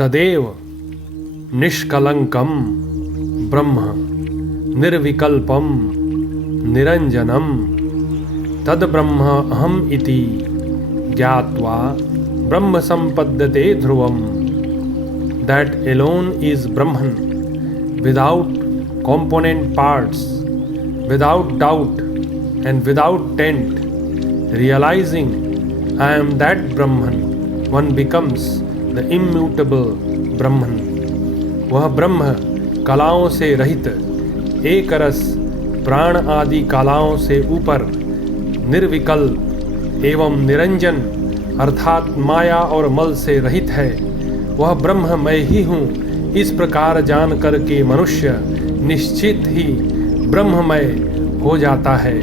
तदेव निष्कलंकं ब्रह्म निर्विकल्पं निरंजनं तद्ब्रह्म अहम इति ज्ञात्वा ब्रह्म संपद्यते ध्रुवम्. That alone is Brahman, without component parts, without doubt and without tent. Realizing I am that Brahman, one becomes the immutable Brahman. वह ब्रह्म कलाओं से रहित, एक रस प्राण आदि कलाओं से ऊपर, निर्विकल्प एवं निरंजन अर्थात माया और मल से रहित है. वह ब्रह्म मैं ही हूँ इस प्रकार जान करके मनुष्य निश्चित ही ब्रह्ममय हो जाता है.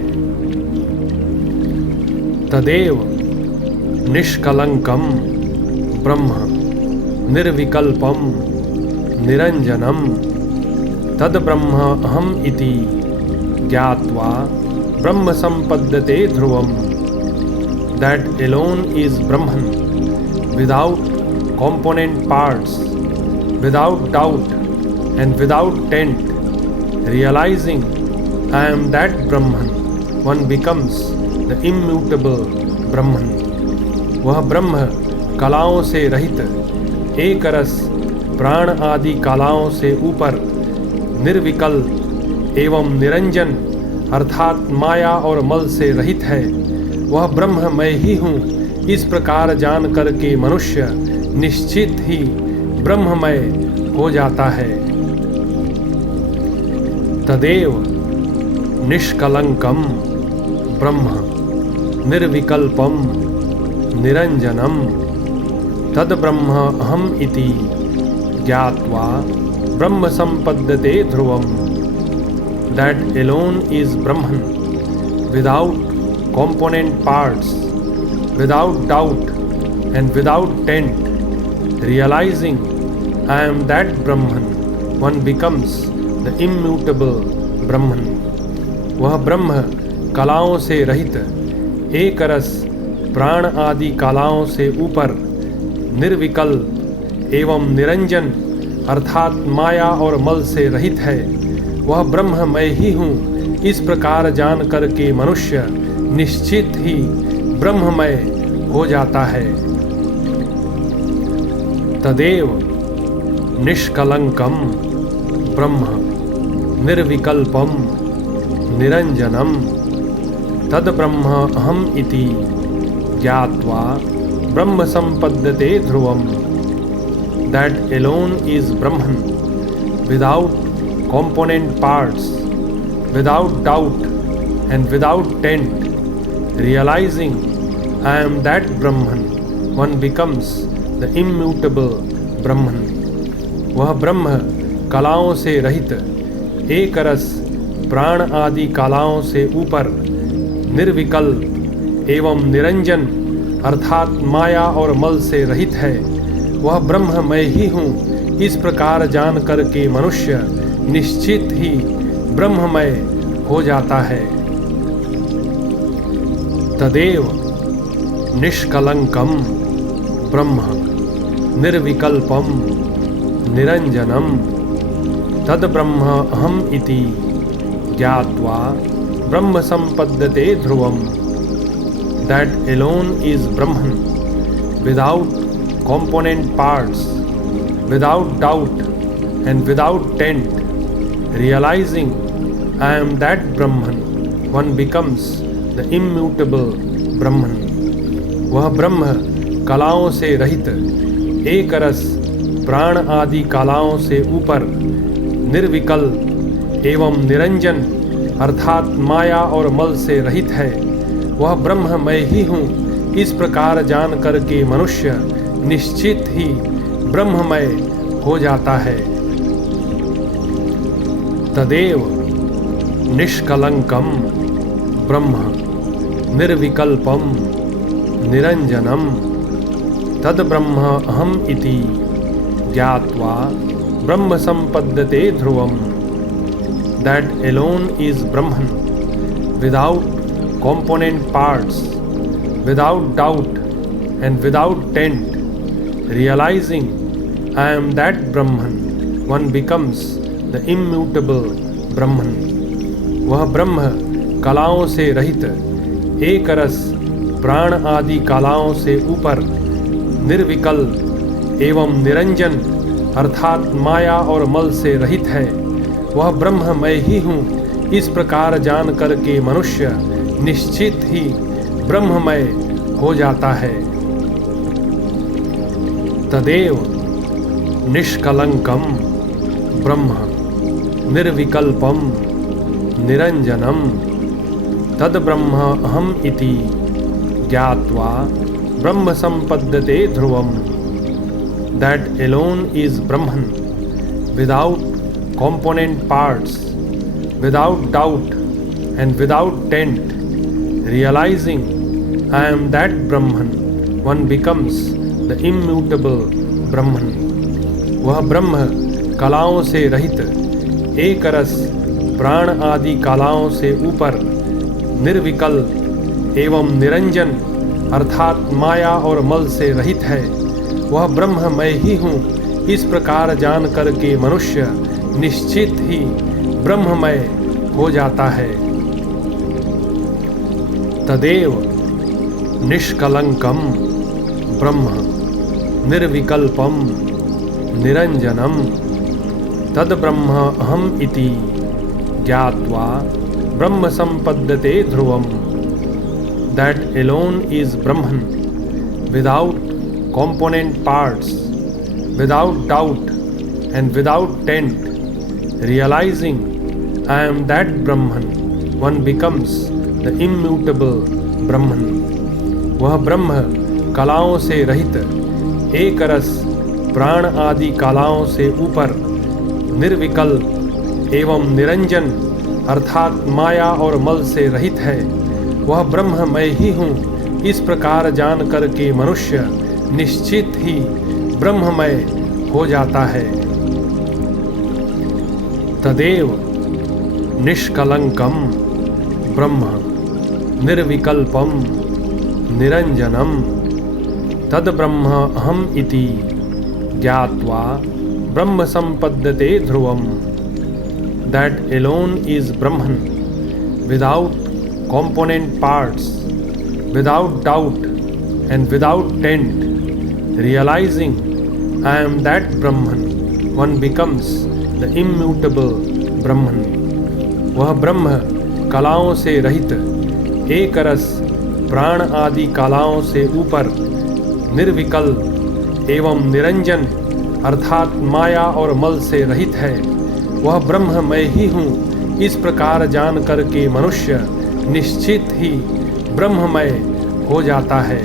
तदेव निष्कलंकं ब्रह्म निर्विकल्पं निरंजनं तद्ब्रह्म अहम इति ज्ञात्वा ब्रह्म संपद्यते ध्रुवम्. That alone is Brahman, without component parts, without doubt and without tent. Realizing I am that Brahman, one becomes the immutable Brahman. वह ब्रह्म कलाओं से रहित, एक रस प्राण आदि कलाओं से ऊपर, निर्विकल्प एवं निरंजन अर्थात माया और मल से रहित है. वह ब्रह्म मैं ही हूँ इस प्रकार जान करके मनुष्य निश्चित ही ब्रह्ममय हो जाता है. तदेव निष्कलंकं ब्रह्म निर्विकल्पं निरंजनं तद्ब्रह्म अहम इति ज्ञात्वा ब्रह्म संपद्यते ध्रुवम्. That alone is Brahman, without component parts, without doubt and without tent. Realizing I am that Brahman, one becomes the immutable Brahman. वह ब्रह्म कलाओं से रहित, एक रस प्राण आदि कलाओं से ऊपर, निर्विकल्प एवं निरंजन अर्थात माया और मल से रहित है. वह ब्रह्म मैं ही हूँ इस प्रकार जान करके मनुष्य निश्चित ही ब्रह्ममय हो जाता है. तदेव निष्कलंकं ब्रह्म निर्विकल्पं निरंजनं तद्ब्रह्म अहम इति ज्ञात्वा ब्रह्म संपद्यते ध्रुवम्. That alone is Brahman, without component parts, without doubt and without tent. Realizing I am that Brahman, one becomes the immutable Brahman. वह ब्रह्म कलाओं से रहित, एक रस प्राण आदि कलाओं से ऊपर, निर्विकल्प एवं निरंजन अर्थात माया और मल से रहित है. वह ब्रह्म मैं ही हूँ इस प्रकार जान करके मनुष्य निश्चित ही ब्रह्ममय हो जाता है. तदेव निष्कलंकं ब्रह्म निर्विकल्पं निरंजनं तद्ब्रह्म अहम इति ज्ञात्वा ब्रह्म संपद्यते ध्रुवम्. That alone is Brahman, without component parts, without doubt and without tent. Realizing I am that Brahman, one becomes the immutable Brahman. वह ब्रह्म कलाओं से रहित, एक रस प्राण आदि कलाओं से ऊपर, निर्विकल्प एवं निरंजन अर्थात माया और मल से रहित है. वह ब्रह्म मैं ही हूँ इस प्रकार जान करके मनुष्य निश्चित ही ब्रह्ममय हो जाता है. तदेव निष्कलंकं ब्रह्म निर्विकल्पं निरंजनं तद्ब्रह्म अहम इति ज्ञात्वा ब्रह्म संपद्यते ध्रुवम्. That alone is Brahman, without component parts, without doubt and without tent. Realizing I am that Brahman. One becomes the immutable Brahman. वह ब्रह्म कलाओं से रहित, एक रस प्राण आदि कलाओं से ऊपर, निर्विकल एवं निरंजन अर्थात माया और मल से रहित है। वह ब्रह्म मैं ही हूँ, इस प्रकार जान करके मनुष्य निश्चित ही ब्रह्ममय हो जाता है। तदेव निष्कलंकम ब्रह्म निर्विकल्पम निरंजनम तद ब्रह्म अहम इति ज्ञात्वा ब्रह्म संपद्यते ध्रुवम। That alone is Brahman, without component parts, without doubt and without tent. Realizing I am that Brahman, one becomes the immutable Brahman. वह ब्रह्म कलाओं से रहित, एक रस प्राण आदि कलाओं से ऊपर, निर्विकल एवं निरंजन अर्थात माया और मल से रहित है। वह ब्रह्म मैं ही हूँ, इस प्रकार जान करके मनुष्य निश्चित ही ब्रह्ममय हो जाता है। तदेव निष्कलंकम ब्रह्म निर्विकल्पम निरंजनम तद ब्रह्म अहम इति ज्ञात्वा ब्रह्म संपद्यते ध्रुवम। That alone is Brahman, without component parts, without doubt and without tent. Realizing I am that Brahman, one becomes the immutable Brahman. वह ब्रह्म कलाओं से रहित, एक रस प्राण आदि कलाओं से ऊपर, निर्विकल एवं निरंजन अर्थात माया और मल से रहित है। वह ब्रह्म मैं ही हूँ, इस प्रकार जान करके मनुष्य निश्चित ही ब्रह्ममय हो जाता है। तदेव निष्कलंकम ब्रह्म निर्विकल्पम निरंजनम तद ब्रह्म अहम इति ज्ञात्वा ब्रह्म संपद्यते ध्रुवम। That alone is Brahman, without component parts, without doubt and without tent. Realizing I am that Brahman, one becomes the immutable Brahman. वह ब्रह्म कलाओं से रहित, एक रस प्राण आदि कलाओं से ऊपर, निर्विकल एवं निरंजन अर्थात माया और मल से रहित है। वह ब्रह्म मैं ही हूँ, इस प्रकार जान करके मनुष्य निश्चित ही ब्रह्ममय हो जाता है।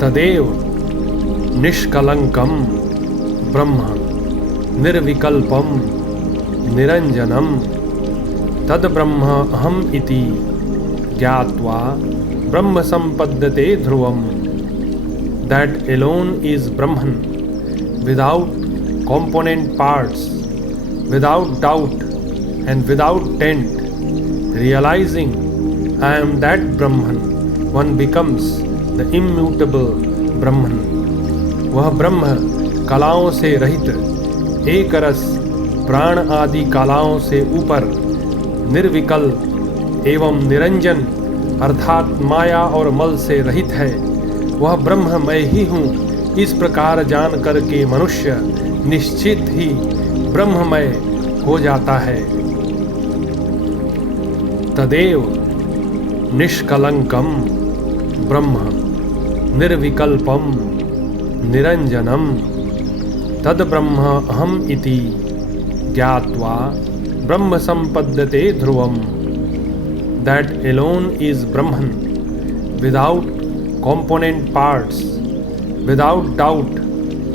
तदेव निष्कलंकम ब्रह्म निर्विकल्पम निरंजनम तद ब्रह्म अहम इति ज्ञात्वा ब्रह्म संपद्यते ध्रुवम। That alone is Brahman, without component parts, without doubt and without tent. Realizing I am that Brahman, one becomes the immutable Brahman. वह ब्रह्म कलाओं से रहित, एक रस प्राण आदि कलाओं से ऊपर, निर्विकल एवं निरंजन अर्थात माया और मल से रहित है। वह ब्रह्म मैं ही हूँ, इस प्रकार जान करके मनुष्य निश्चित ही ब्रह्ममय हो जाता है। तदेव निष्कलंकम ब्रह्म निर्विकल्पम निरंजनम तद ब्रह्म अहम इति ज्ञात्वा ब्रह्म संपद्यते ध्रुवम। That alone is Brahman, without component parts, without doubt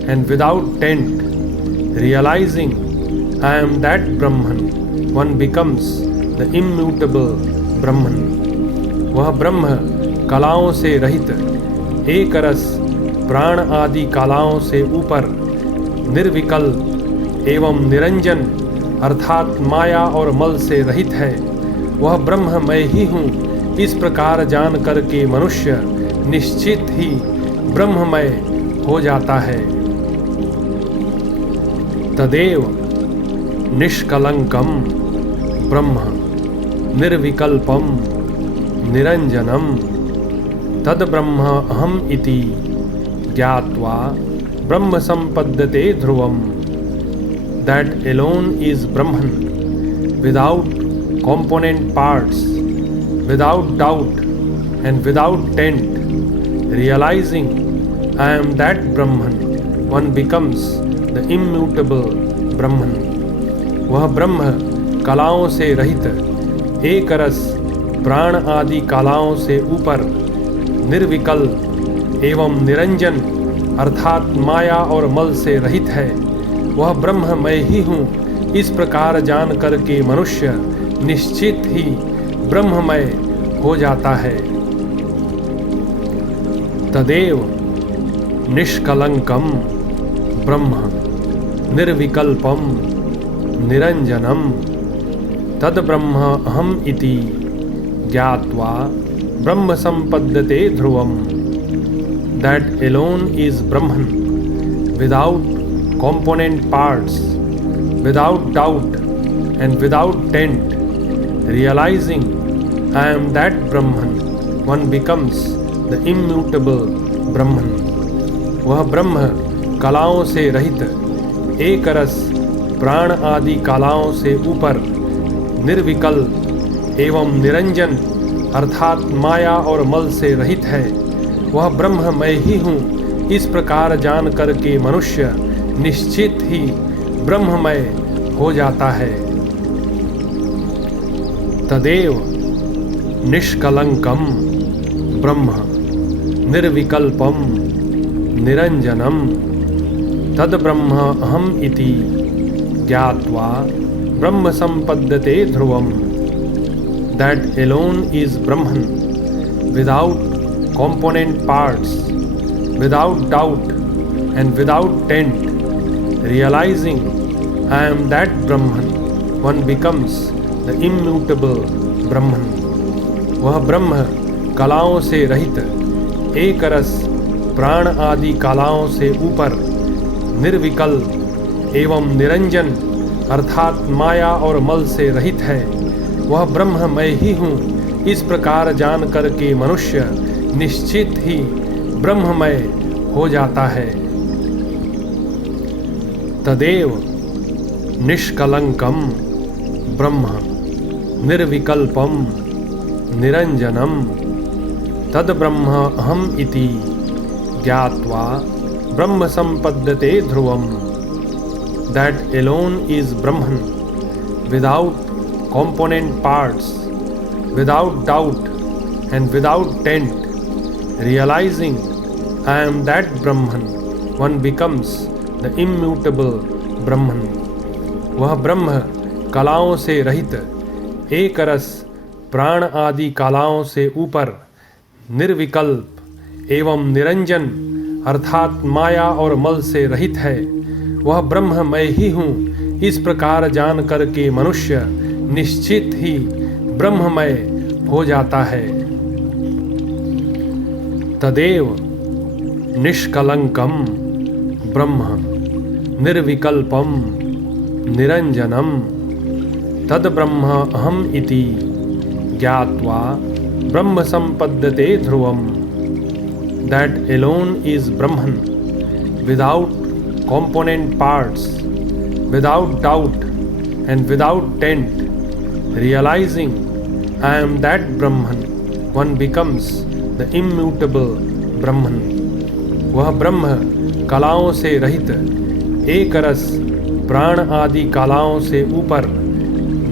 and without tent. Realizing I am that Brahman, one becomes the immutable Brahman. वह ब्रह्म कलाओं से रहित, एक रस प्राण आदि कलाओं से ऊपर, निर्विकल एवं निरंजन अर्थात माया और मल से रहित है। वह ब्रह्म मैं ही हूँ, इस प्रकार जान करके मनुष्य निश्चित ही ब्रह्ममय हो जाता है। तदेव निष्कलंकम ब्रह्म निर्विकल्पम निरंजनम तद ब्रह्म अहम इति ज्ञात्वा ब्रह्म संपद्यते ध्रुवम। That alone is Brahman, without component parts, without doubt and without tent. Realizing I am that Brahman, one becomes the immutable Brahman. वह ब्रह्म कलाओं से रहित एक रस प्राण आदि कलाओं से ऊपर निर्विकल्प एवं निरंजन अर्थात माया और मल से रहित है। वह ब्रह्म मैं ही हूँ इस प्रकार जान करके मनुष्य निश्चित ही ब्रह्ममय हो जाता है। तदेव निष्कलंकम ब्रह्म निर्विकल्पम निरंजनम तद ब्रह्म अहम इति ज्ञात्वा ब्रह्म संपद्यते ध्रुवम। That alone is Brahman, without component parts, without doubt and without tent. Realizing I am that Brahman, one becomes the immutable Brahman. वह ब्रह्म कलाओं से रहित एक रस प्राण आदि कलाओं से ऊपर निर्विकल्प एवं निरंजन अर्थात माया और मल से रहित है। वह ब्रह्म मैं ही हूँ इस प्रकार जान करके मनुष्य निश्चित ही ब्रह्ममय हो जाता है। तदेव निष्कलंकम ब्रह्म निर्विकल्पम निरंजनम तद ब्रह्म अहम इति ज्ञात्वा ब्रह्म संपद्यते ध्रुवम। That alone is Brahman, without component parts, without doubt and without tent. Realizing I am that Brahman, one becomes the immutable Brahman. वह ब्रह्म कलाओं से रहित एक रस प्राण आदि कलाओं से ऊपर निर्विकल्प एवं निरंजन अर्थात माया और मल से रहित है। वह ब्रह्म मैं ही हूँ इस प्रकार जान करके मनुष्य निश्चित ही ब्रह्ममय हो जाता है। तदेव निष्कलंकम ब्रह्म निर्विकल्पम निरंजनम तद ब्रह्म अहम इति ज्ञात्वा ब्रह्म संपद्यते ध्रुवम। That alone is Brahman, without component parts, without doubt and without tent. Realizing I am that Brahman, one becomes the immutable Brahman. वह ब्रह्म कलाओं से रहित एक रस प्राण आदि कलाओं से ऊपर निर्विकल्प एवं निरंजन अर्थात माया और मल से रहित है। वह ब्रह्म मैं ही हूँ इस प्रकार जान करके मनुष्य निश्चित ही ब्रह्ममय हो जाता है। तदेव निष्कलंकम ब्रह्म निर्विकल्पम निरंजनम तद ब्रह्म अहम इति ज्ञात्वा ब्रह्म संपद्यते ध्रुवम। That alone is Brahman, without component parts, without doubt and without tent. Realizing I am that Brahman, one becomes the immutable Brahman. वह ब्रह्म कलाओं से रहित एक रस प्राण आदि कलाओं से ऊपर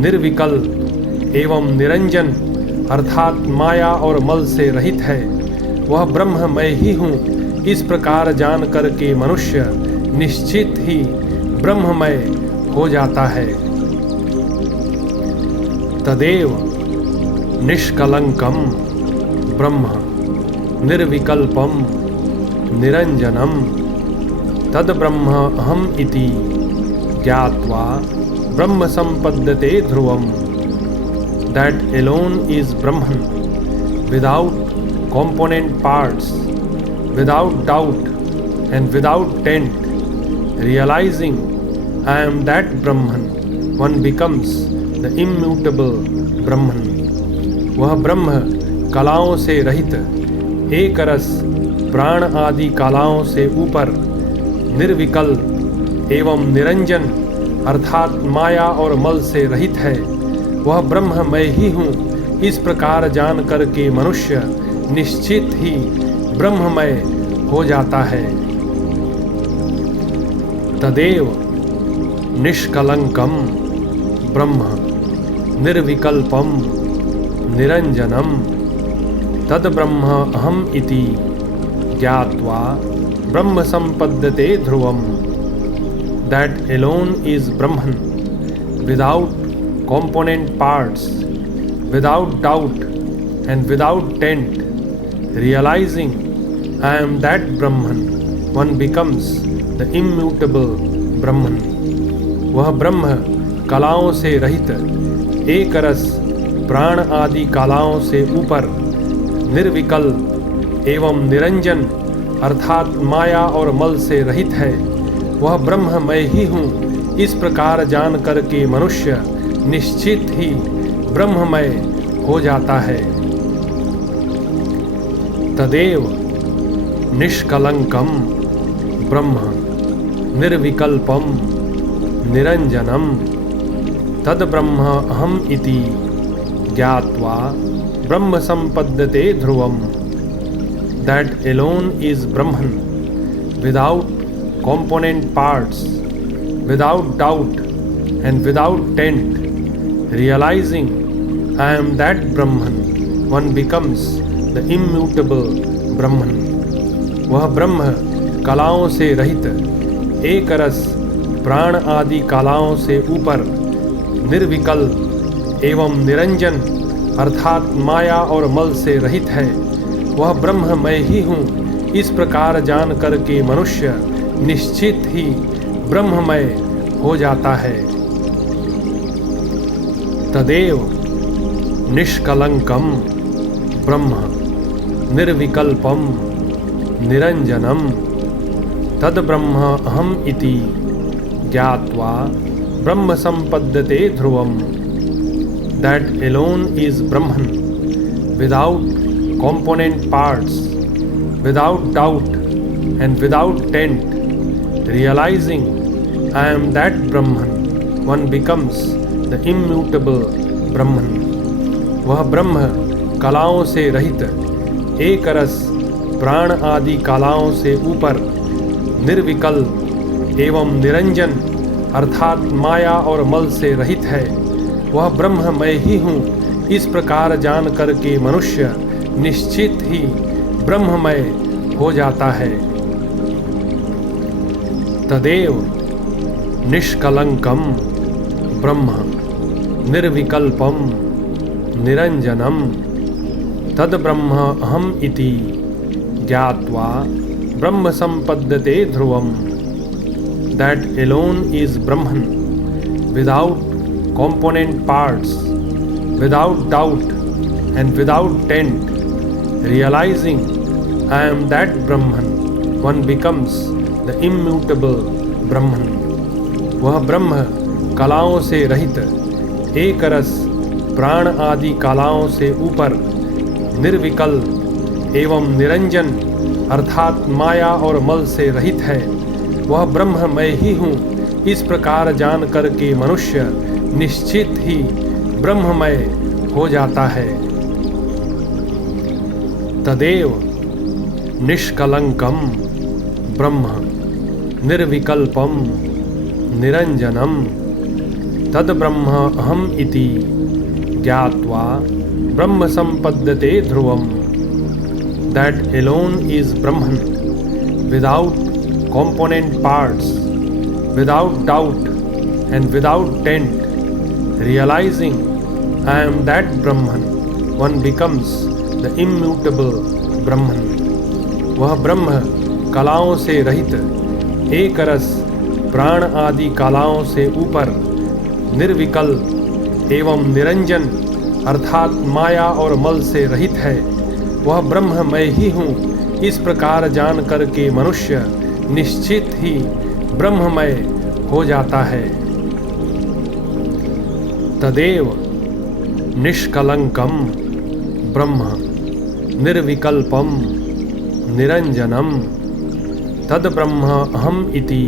निर्विकल्प एवं निरंजन अर्थात माया और मल से रहित है। वह ब्रह्म मैं ही हूँ इस प्रकार जान करके मनुष्य निश्चित ही ब्रह्ममय हो जाता है। तदेव निष्कलंकम ब्रह्म निर्विकल्पम निरंजनम तद ब्रह्म अहम इति ज्ञात्वा ब्रह्म संपद्यते ध्रुवम। That alone is Brahman, without component parts, without doubt and without tent, realizing I am that Brahman, one becomes the immutable Brahman. वह ब्रह्म कलाओं से रहित, एक रस प्राण आदि कालाओं से ऊपर, निर्विकल एवं निरंजन अर्थात माया और मल से रहित है। वह ब्रह्म मैं ही हूँ, इस प्रकार जान करके मनुष्य निश्चित ही ब्रह्ममय हो जाता है। तदेव निष्कलंकम ब्रह्म निर्विकल्पम निरंजनम तद ब्रह्म अहम इति ज्ञात्वा ब्रह्म संपद्यते ध्रुवम। That alone is Brahman, without component parts, without doubt and without tent. Realizing I am that Brahman, one becomes the immutable Brahman. वह ब्रह्म कलाओं से रहित, एक रस प्राण आदि कालाओं से ऊपर, निर्विकल एवं निरंजन अर्थात माया और मल से रहित है। वह ब्रह्म मैं ही हूँ, इस प्रकार जान करके मनुष्य निश्चित ही ब्रह्ममय हो जाता है। तदेव निष्कलंकम ब्रह्म निर्विकल्पम निरंजनम तद ब्रह्म अहम इति ज्ञात्वा ब्रह्म संपद्यते ध्रुवम। That alone is Brahman, without component parts, without doubt and without tent. Realizing I am that Brahman, one becomes the immutable Brahman. वह ब्रह्म कलाओं से रहित, एक रस प्राण आदि कालाओं से ऊपर, निर्विकल एवं निरंजन अर्थात माया और मल से रहित है। वह ब्रह्म मैं ही हूँ, इस प्रकार जान करके मनुष्य निश्चित ही ब्रह्ममय हो जाता है। तदेव निष्कलंकम ब्रह्म निर्विकल्पम निरंजनम तद ब्रह्म अहम इति ज्ञात्वा ब्रह्म संपद्यते ध्रुवम। That alone is Brahman, without component parts, without doubt and without tent. Realizing I am that Brahman, one becomes the immutable Brahman. वह ब्रह्म कलाओं से रहित, एक रस प्राण आदि कालाओं से ऊपर, निर्विकल एवं निरंजन अर्थात माया और मल से रहित है। वह ब्रह्म मैं ही हूँ, इस प्रकार जान करके मनुष्य निश्चित ही ब्रह्ममय हो जाता है। तदेव निष्कलंकम ब्रह्म निर्विकल्पम निरंजनम तद ब्रह्म अहम इति ज्ञात्वा ब्रह्म संपद्यते ध्रुवम। That alone is Brahman, without component parts, without doubt and without tent. Realizing I am that Brahman, one becomes the immutable Brahman. वह ब्रह्म कलाओं से रहित, एक रस प्राण आदि कालाओं से ऊपर, निर्विकल एवं निरंजन अर्थात माया और मल से रहित है। वह ब्रह्म मैं ही हूँ, इस प्रकार जान करके मनुष्य निश्चित ही ब्रह्ममय हो जाता है। तदेव निष्कलंकम ब्रह्म निर्विकल्पम निरंजनम तद ब्रह्म अहम इति ज्ञात्वा ब्रह्म संपद्यते ध्रुवम। That alone is Brahman, without component parts, without doubt and without tent. Realizing I am that Brahman, one becomes the immutable Brahman. वह ब्रह्म कलाओं से रहित, एक रस प्राण आदि कालाओं से ऊपर, निर्विकल एवं निरंजन अर्थात माया और मल से रहित है। वह ब्रह्म मैं ही हूँ, इस प्रकार जान करके मनुष्य निश्चित ही ब्रह्ममय हो जाता है। तदेव निष्कलंकम ब्रह्म निर्विकल्पम निरंजनम तद्ब्रह्म अहम इति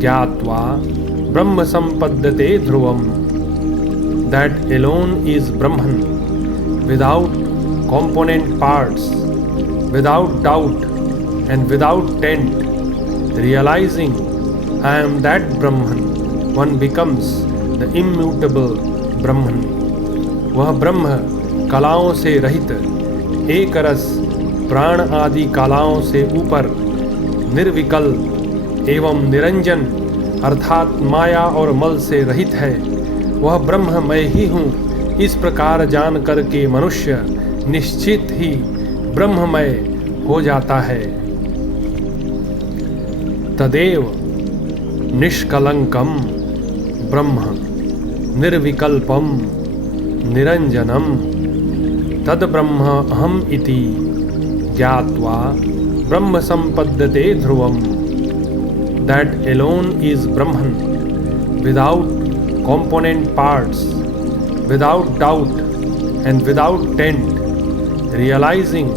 ज्ञात्वा ब्रह्म संपद्यते ध्रुवम। That alone is Brahman, without component parts, without doubt and without tent. Realizing I am that Brahman, one becomes the immutable Brahman. वह ब्रह्म कलाओं से रहित, एक रस प्राण आदि कलाओं से ऊपर, निर्विकल एवं निरंजन अर्थात माया और मल से रहित है। वह ब्रह्म मैं ही हूँ, इस प्रकार जान करके मनुष्य निश्चित ही ब्रह्ममय हो जाता है। तदेव निष्कलंकम ब्रह्म निर्विकल्पम निरंजनम तद्ब्रह्म अहम इति ज्ञात्वा ब्रह्म संपद्यते ध्रुवम। That alone is Brahman, without component parts, without doubt and without tent. Realizing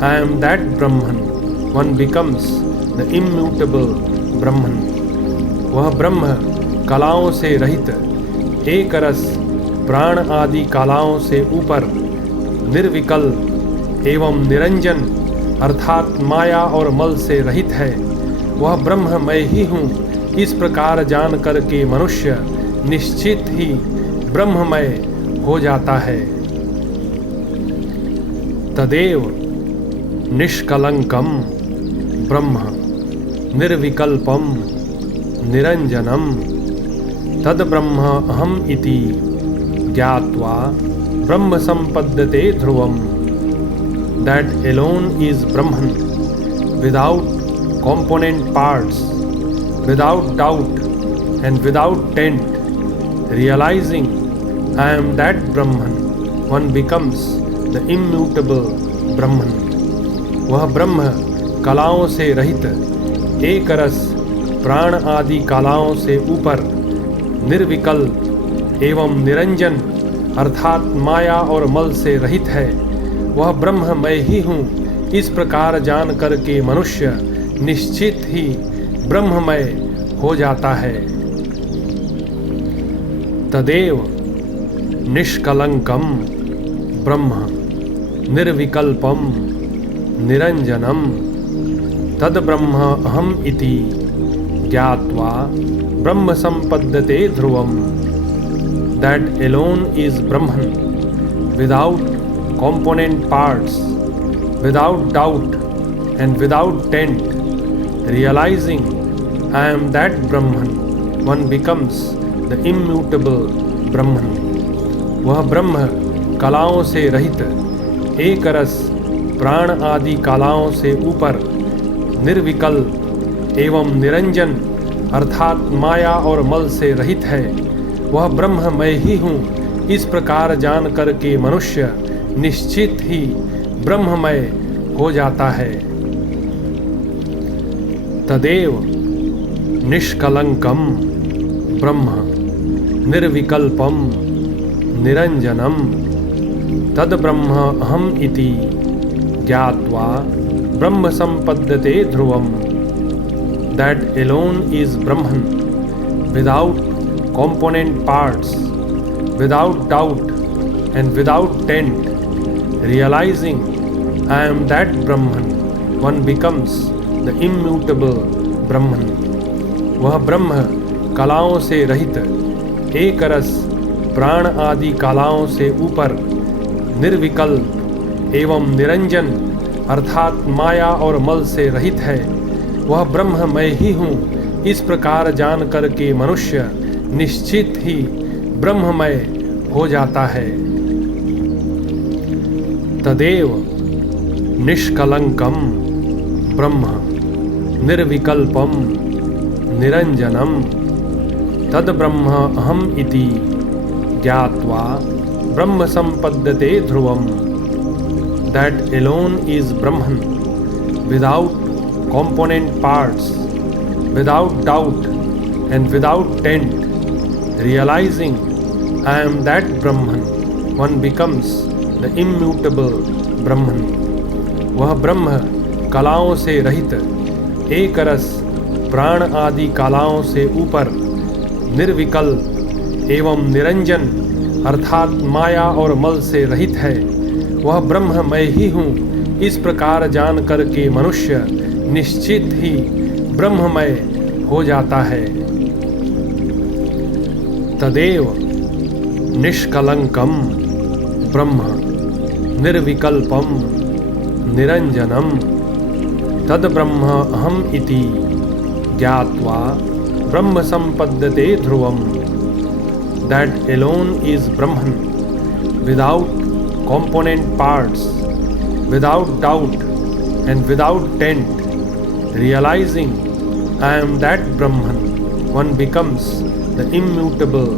I am that Brahman, one becomes the immutable Brahman. वह ब्रह्म कलाओं से रहित, एक रस प्राण आदि कलाओं से ऊपर, निर्विकल एवं निरंजन अर्थात माया और मल से रहित है। वह ब्रह्म मैं ही हूँ, इस प्रकार जान करके मनुष्य निश्चित ही ब्रह्ममय हो जाता है। तदेव निष्कलंकम ब्रह्म निर्विकल्पम निरंजनम तद्ब्रह्म अहम इति ज्ञात्वा ब्रह्म संपद्यते ध्रुवम। That alone is Brahman, without component parts, without doubt and without tent. Realizing I am that Brahman, one becomes the immutable Brahman. वह ब्रह्म कलाओं से रहित, एक रस प्राण आदि कलाओं से ऊपर, निर्विकल एवं निरंजन अर्थात माया और मल से रहित है। वह ब्रह्म मैं ही हूँ, इस प्रकार जान करके मनुष्य निश्चित ही ब्रह्ममय हो जाता है। तदेव निष्कलंकम ब्रह्म निर्विकल्पम निरंजनम तद्ब्रह्म अहम इति ज्ञात्वा ब्रह्म संपद्यते ध्रुवम। That alone is Brahman, without component parts, without doubt and without tent. Realizing I am that Brahman, one becomes the immutable Brahman. वह ब्रह्म कलाओं से रहित, एक रस प्राण आदि कलाओं से ऊपर, निर्विकल एवं निरंजन अर्थात माया और मल से रहित है। वह ब्रह्म मैं ही हूँ, इस प्रकार जान करके मनुष्य निश्चित ही ब्रह्ममय हो जाता है। तदेव निष्कलंकम ब्रह्म निर्विकल्पम निरंजनम तद्ब्रह्म अहम इति ज्ञात्वा ब्रह्म संपद्यते ध्रुवम। That alone is Brahman, without component parts, without doubt and without tent. Realizing I am that Brahman, one becomes the immutable Brahman. वह ब्रह्म कलाओं से रहित, एक रस प्राण आदि कलाओं से ऊपर, निर्विकल एवं निरंजन अर्थात माया और मल से रहित है। वह ब्रह्म मैं ही हूँ, इस प्रकार जान करके मनुष्य निश्चित ही ब्रह्ममय हो जाता है। तदेव निष्कलंकम ब्रह्म निर्विकल्पम निरंजनम तद्ब्रह्म अहम इति ज्ञात्वा ब्रह्म संपद्यते ध्रुवम। That alone is Brahman, without component parts, without doubt and without tent, realizing I am that Brahman, one becomes the immutable Brahman. वह ब्रह्म कलाओं से रहित, एक रस प्राण आदि कालाओं से ऊपर, निर्विकल एवं निरंजन अर्थात माया और मल से रहित है। वह ब्रह्म मैं ही हूँ इस प्रकार जान करके मनुष्य निश्चित ही ब्रह्ममय हो जाता है। तदेव निष्कलंकम ब्रह्म निर्विकल्पम निरंजनम तद ब्रह्म अहम इति ज्ञात्वा ब्रह्म संपद्यते ध्रुवम। That alone is Brahman, without component parts, without doubt and without tent, realizing I am that Brahman, one becomes the immutable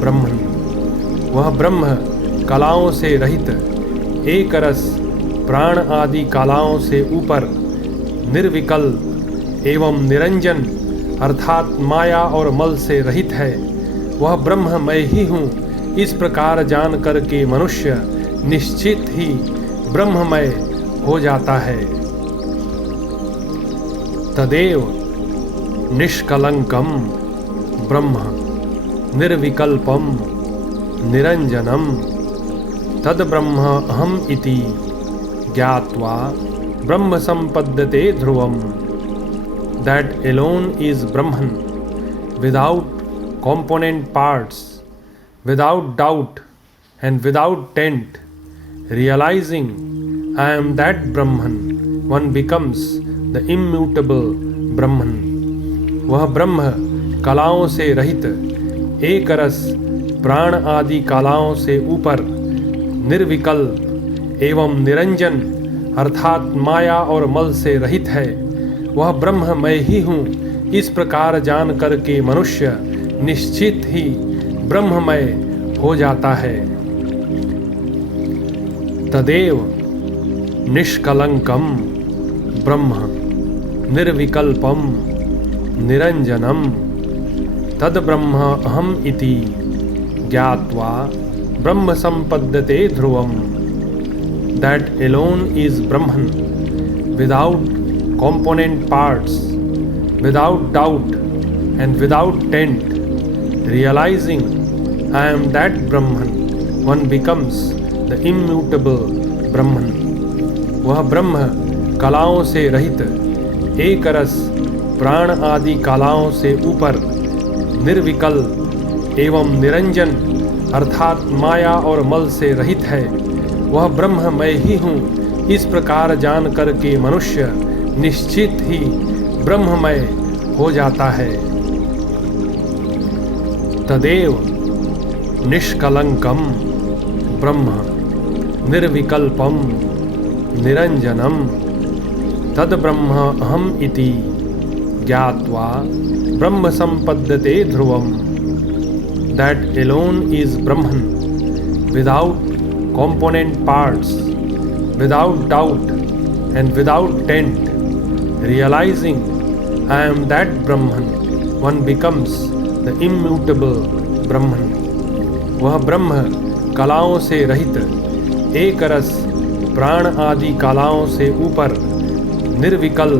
Brahman. वह ब्रह्म कलाओं से रहित, एक रस प्राण आदि कालाओं से ऊपर, निर्विकल एवं निरंजन अर्थात माया और मल से रहित है। वह ब्रह्म मैं ही हूँ इस प्रकार जान करके मनुष्य निश्चित ही ब्रह्ममय हो जाता है। तदेव निष्कलंकम ब्रह्म निर्विकल्पम निरंजनम तद ब्रह्म अहम इति ज्ञात्वा ब्रह्म संपद्यते ध्रुवम। That alone is Brahman, without component parts, without doubt and without tent, realizing I am that Brahman, one becomes the immutable Brahman. वह ब्रह्म कलाओं से रहित, एक रस प्राण आदि कालाओं से ऊपर, निर्विकल एवं निरंजन अर्थात माया और मल से रहित है। वह ब्रह्म मैं ही हूँ इस प्रकार जान करके मनुष्य निश्चित ही ब्रह्ममय हो जाता है। तदेव निष्कलंकम ब्रह्म निर्विकल्पम निरंजनम तद ब्रह्म अहम इति ज्ञात्वा ब्रह्म संपद्यते ध्रुवम। That alone is Brahman, without component parts, without doubt and without tent, realizing I am that Brahman, one becomes the immutable Brahman. वह ब्रह्म कलाओं से रहित, एक रस प्राण आदि कालाओं से ऊपर, निर्विकल एवं निरंजन अर्थात माया और मल से रहित है। वह ब्रह्म मैं ही हूँ इस प्रकार जान करके मनुष्य निश्चित ही ब्रह्ममय हो जाता है। तदेव निष्कलंकम ब्रह्म निर्विकल्पम निरंजनम तद ब्रह्म अहम इति ज्ञात्वा ब्रह्म संपद्यते ध्रुवम। That alone is Brahman, without component parts, without doubt and without tent, realizing I am that Brahman, one becomes the immutable Brahman. वह ब्रह्म कलाओं से रहित, एक रस प्राण आदि कालाओं से ऊपर, निर्विकल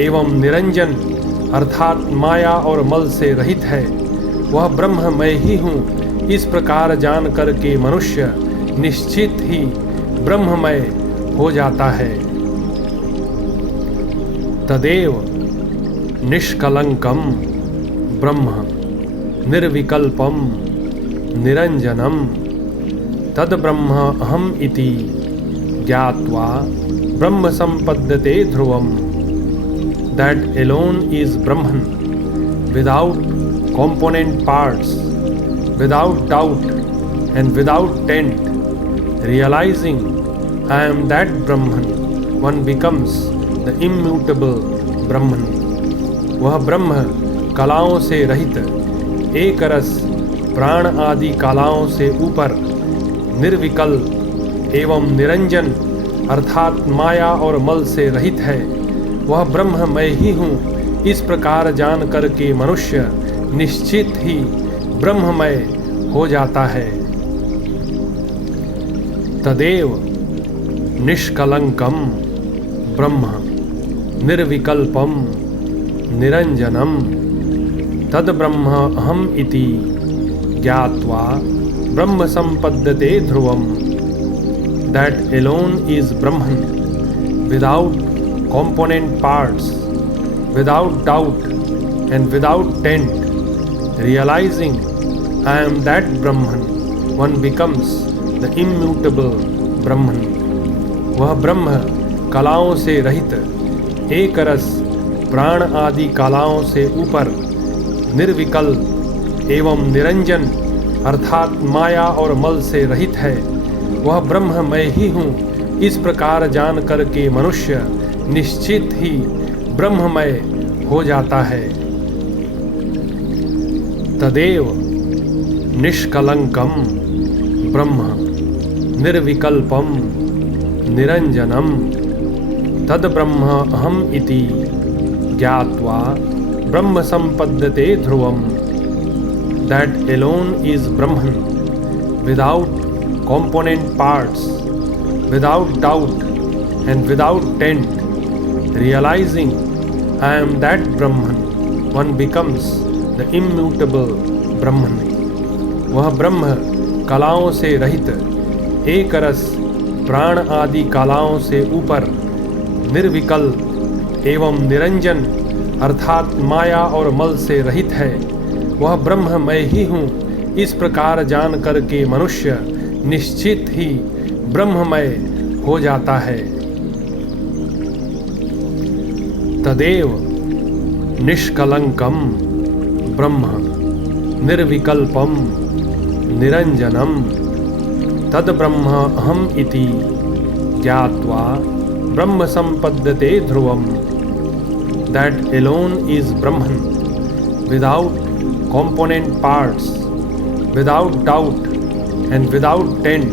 एवं निरंजन अर्थात माया और मल से रहित है। वह ब्रह्म मैं ही हूँ इस प्रकार जान करके मनुष्य निश्चित ही ब्रह्ममय हो जाता है। तदेव निष्कलंकम ब्रह्म निर्विकल्पम निरंजनम तद ब्रह्म अहम इति ज्ञात्वा ब्रह्म संपद्यते ध्रुवम। That alone is Brahman, without component parts, without doubt and without tent, realizing I am that Brahman, one becomes the immutable Brahman. वह ब्रह्म कलाओं से रहित, एक रस प्राण आदि कालाओं से ऊपर, निर्विकल एवं निरंजन अर्थात माया और मल से रहित है। वह ब्रह्ममय ही हूँ, इस प्रकार जान करके मनुष्य निश्चित ही ब्रह्ममय हो जाता है। तदेव निष्कलंकम ब्रह्म निर्विकल्पम निरंजनम तद्ब्रह्म अहम इति ज्ञात्वा ब्रह्म संपद्यते ध्रुवम। That alone is Brahman, without component parts, without doubt and without tent. Realizing I am that Brahman, one becomes the immutable Brahman. वह ब्रह्म कलाओं से रहित, एक रस प्राण आदि कलाओं से ऊपर, निर्विकल एवं निरंजन अर्थात माया और मल से रहित है। वह ब्रह्ममय ही हूँ, इस प्रकार जान करके मनुष्य निश्चित ही ब्रह्ममय हो जाता है। तदेव निष्कलंकम ब्रह्म निर्विकल्पम निरंजनम तद्ब्रह्म अहम इति ज्ञात्वा ब्रह्म संपद्यते ध्रुवम। That alone is Brahman, without component parts, without doubt and without tent. Realizing I am that Brahman, one becomes the immutable Brahman. वह ब्रह्म कलाओं से रहित, एक रस प्राण आदि कलाओं से ऊपर, निर्विकल एवं निरंजन अर्थात माया और मल से रहित है। वह ब्रह्ममय ही हूँ, इस प्रकार जान करके मनुष्य निश्चित ही ब्रह्ममय हो जाता है। तदेव निष्कलंकम ब्रह्म निर्विकल्पम निरंजनम तद्ब्रह्म अहम इति ज्ञात्वा ब्रह्म संपद्यते ध्रुवम। That alone is Brahman, without component parts, without doubt and without tent.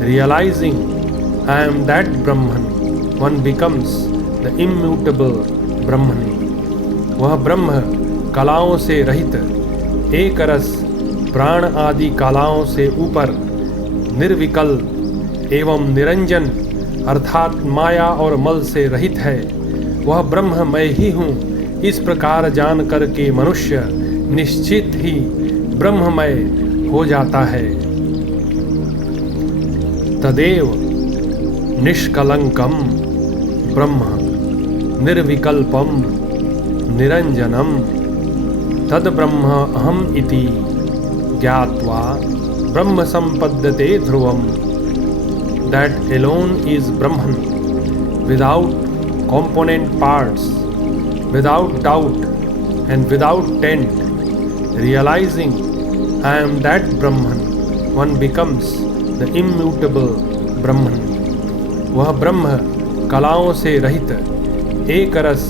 Realizing I am that Brahman, one becomes the immutable Brahman. वह ब्रह्म कलाओं से रहित, एक रस प्राण आदि कलाओं से ऊपर, निर्विकल एवं निरंजन अर्थात माया और मल से रहित है। वह ब्रह्ममय ही हूँ, इस प्रकार जान करके मनुष्य निश्चित ही ब्रह्ममय हो जाता है। तदेव निष्कलंकम ब्रह्म निर्विकल्पम निरंजनम तद्ब्रह्म अहम इति ज्ञात्वा ब्रह्म संपद्यते ध्रुवम। That alone is Brahman, without component parts, without doubt and without tent. Realizing I am that Brahman, one becomes the immutable Brahman. वह ब्रह्म कलाओं से रहित, एक रस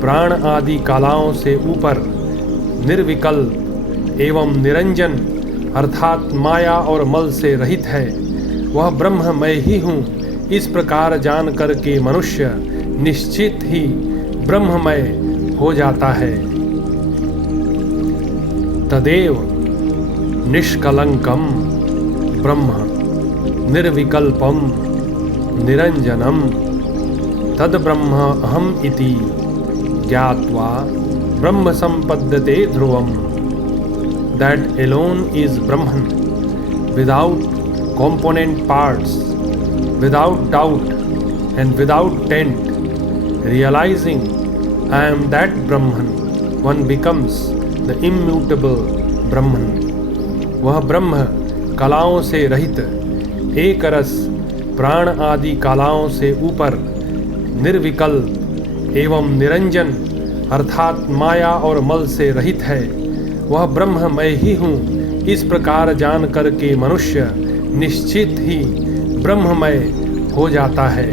प्राण आदि कलाओं से ऊपर, निर्विकल एवं निरंजन अर्थात माया और मल से रहित है। वह ब्रह्ममय ही हूँ, इस प्रकार जान करके मनुष्य निश्चित ही ब्रह्ममय हो जाता है। तदेव निष्कलंकम ब्रह्म निर्विकल्पम निरंजनम तद्ब्रह्म अहम इति ज्ञात्वा ब्रह्म संपद्यते ध्रुवम। That alone is Brahman, without component parts, without doubt and without tent. Realizing I am that Brahman, one becomes the immutable Brahman. वह ब्रह्म कलाओं से रहित, एक रस प्राण आदि कलाओं से ऊपर, निर्विकल एवं निरंजन अर्थात माया और मल से रहित है। वह ब्रह्ममय ही हूँ, इस प्रकार जान करके मनुष्य निश्चित ही ब्रह्ममय हो जाता है।